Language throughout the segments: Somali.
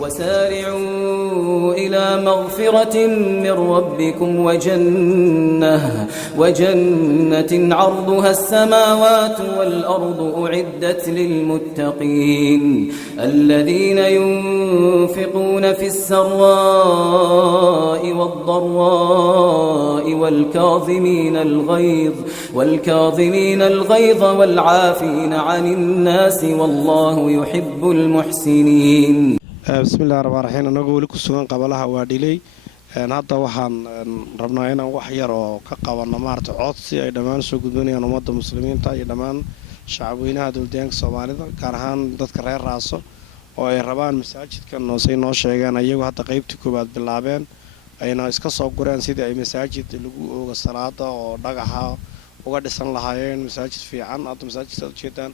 وسارعوا إلى مغفرة من ربكم وجنة عرضها السماوات والأرض أعدت للمتقين الذين ينفقون في السراء والضراء والكاظمين الغيظ والعافين عن الناس والله يحب المحسنين. بسم الله الرحمن الرحيم. anagu wali ku sugan qabalaha waa dhilay hadda waxaan rabnaa inaan wax yar oo ka qabanno maarta codsi ay dhammaan soo gudbinayaan ummadda muslimiinta iyo dhammaan shacabweynaha dowladdeegaanka Soomaalida gaar ahaan dadka reer Raaso oo ay rabaan masaajidkan noosay noo sheegaan ayagu hadda qaybtii koobaad bilaabeen ayna iska soo gureen sidii ay masaajid lagu ooga salaada oo dhagaxa uga dhisan lahaayeen masaajid fiican hadda masaajidka jeedaan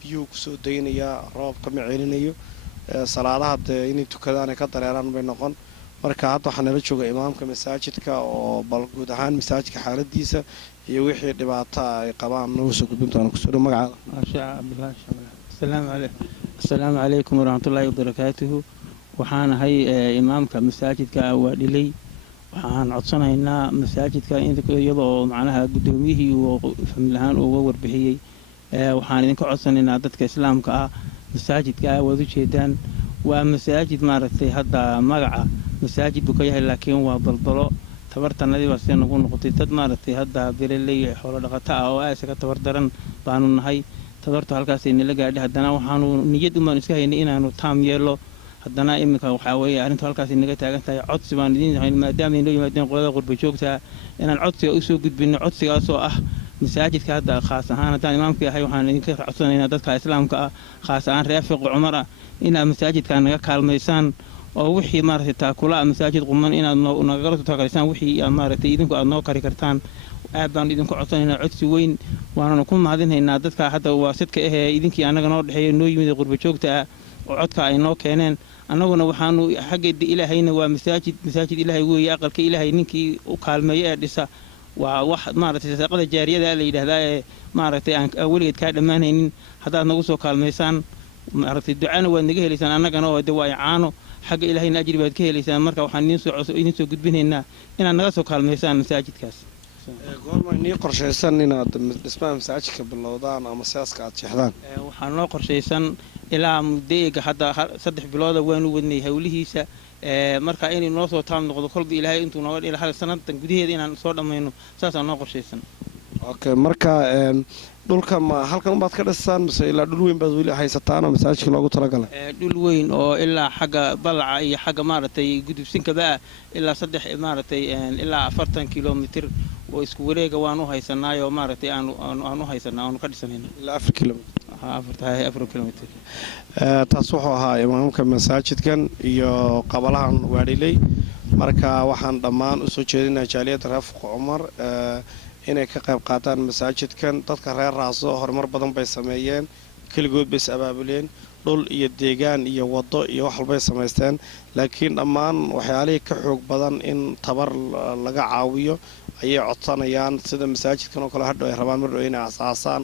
biyo ku soo daynaya roob ka maceelinayo salaadaha inay tukadaan ka dareeraan bay noqon marka hadda waxaan la joogaa imaamka masaajidka oo bal guud ahaan masaajidka xaaladiisa iyo wixii dhibaato ay qabaan noo soo gudbin doona ku soo magaca Abdullah Assalaamu alaykum warahmatullahi wabarakatuh waxaan ahay imaamka masaajidka waa dhilay waxaan codsanaynaa masaajidka iyadoo macnaha gudoomiyihii uu familhaan uga warbixiyay waxaan idinka codsanaynaa dadka islaamka ah masaajidka wada jeedaan waa masaajid maaragtay hadda magaca masaajid buu ka yahay laakiin waa daldalo tabartanadii waa seen ugu noqotay dad maaragtay hadda beeraley xoolo dhaqato ah oo aas ka tabar daran baanu nahay tabarto halkaas in la gaadhay haddana waxaanu niyad u maan iska haynay inaanu taam yeelo haddana iminka waxa weeye arrintu halkaas inaga taagan tahay codsi baan idin hayn maadaama inoo yimaadeen qolada qurba joogta inaan codsiga u soo gudbino codsigaas oo ah masaajidka hadda khaas ahaan haddaan imaamka yahay waxaan idinka codsanaynaa dadka islaamka ah khaas ahaan reer fiqo Cumar ah inaad masaajidka naga kaalmaysaan oo wixii maaragtay taakula masaajid quman inaad naga taakulaysaan wixii maaragtay idinku aad noo kari kartaan aad baan idinku codsanaynaa codsi weyn waana ku mahadinaynaa dadka hadda waasidka ah ee idinkii anaga noo dhaxeeyay noo yimid qurba joogta ah oo codka ay noo keeneen annaguna waxaanu xaggeeda ilaahayna waa masaajid ilaahay weeye aqalka ilaahay ninkii u kaalmeeyay ee dhisa waa wax maaragtay sadaqada jaariyada la yiraahdaa ee maaragtay aan weligeed ka dhamaanaynin hadaad nagu soo kaalmeysaan maaragtay ducana waad naga helaysaan annagana oo waa caano xagga ilaahayna ajri baad ka helaysaan marka waxaan idin soo gudbinaynaa inaad naga soo kaalmeysaan masaajidkaas goorma inii qorshaysan inaad dhismaha masaajidka bilowdaan ama siyaaska aad jeexdaan waxaan noo qorshaysan ilaa muddeega hadda 3 bilood waanu wadnay hawlihiisa marka inay noo soo taam noqdo kolba ilaahay intuu nooga dhigay hal sanadan gudaheeda inaan soo dhameeyno saas aan noo qorshaysan okay marka dhulka ma halkan baad ka dhisaan mise ilaa dhul weyn baad wali haysataan oo masaajidka loogu talagalay dhul weyn oo ilaa xagga balca iyo xagga maaragtay gudubsinkaba ilaa 3 maaragtay ilaa 40 kilomitir oo isku wareega waan u haysanaayo maaragtay aan u haysanaa aan ka dhisanayna ilaa 4 kilomitir 4 kilomitir taas wuxuu ahaa imaamka masaajidkan iyo qabalahan waadhilay marka waxaan dhammaan u soo jeedinaa jaaliyada reer Fiqo Cumar inay ka qayb qaataan masaajidkan dadka reer Raaso horumar badan bay sameeyeen kaligood bay abaabuleen dhul iyo deegaan iyo wado iyo wax walba ay sameysteen laakiin dhammaan waxyaalihii ka xoog badan in tabar laga caawiyo ayay codsanayaan sida masaajidkan oo kale hadda ay rabaan mar inay asaasaan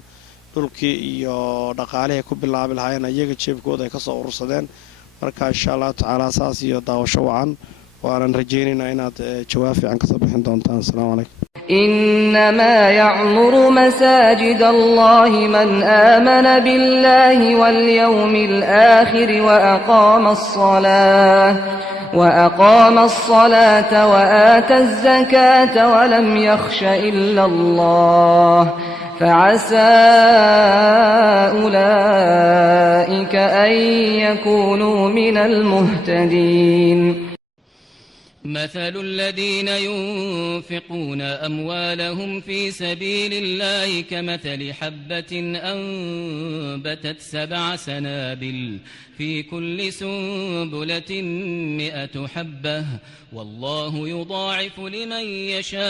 dhulkii iyo dhaqaalihii ku bilaabi lahaayeen ayaga jeebkooda ay ka soo urursadeen marka insha Allah taala saas iyo daawasho wacan waan rajaynaynaa inaad jawaab fiican ka soo bixin doontaan assalaamu calaykum إنما يعمر مساجد الله من آمن بالله واليوم الآخر وأقام الصلاة وآتى الزكاة ولم يخش إلا الله فعسى أولئك أن يكونوا من المهتدين. مثل الذين ينفقون أموالهم في سبيل الله كمثل حبة أنبتت 7 سنابل في كل سنبلة 100 حبة والله يضاعف لمن يشاء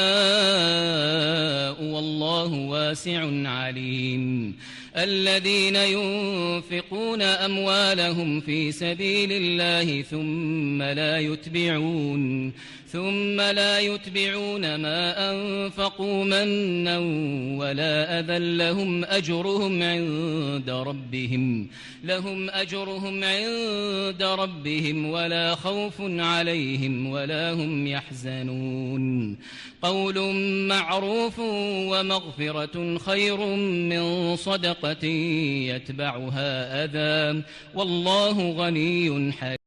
والله واسع عليم. الذين ينفقون أموالهم في سبيل الله ثم لا يتبعون ما أنفقوا منا ولا أذى لهم أجرهم لهم عند ربهم ولا خوف عليهم ولا هم يحزنون قول معروف ومغفرة خير من صدقة يتبعها أذى والله غني حليم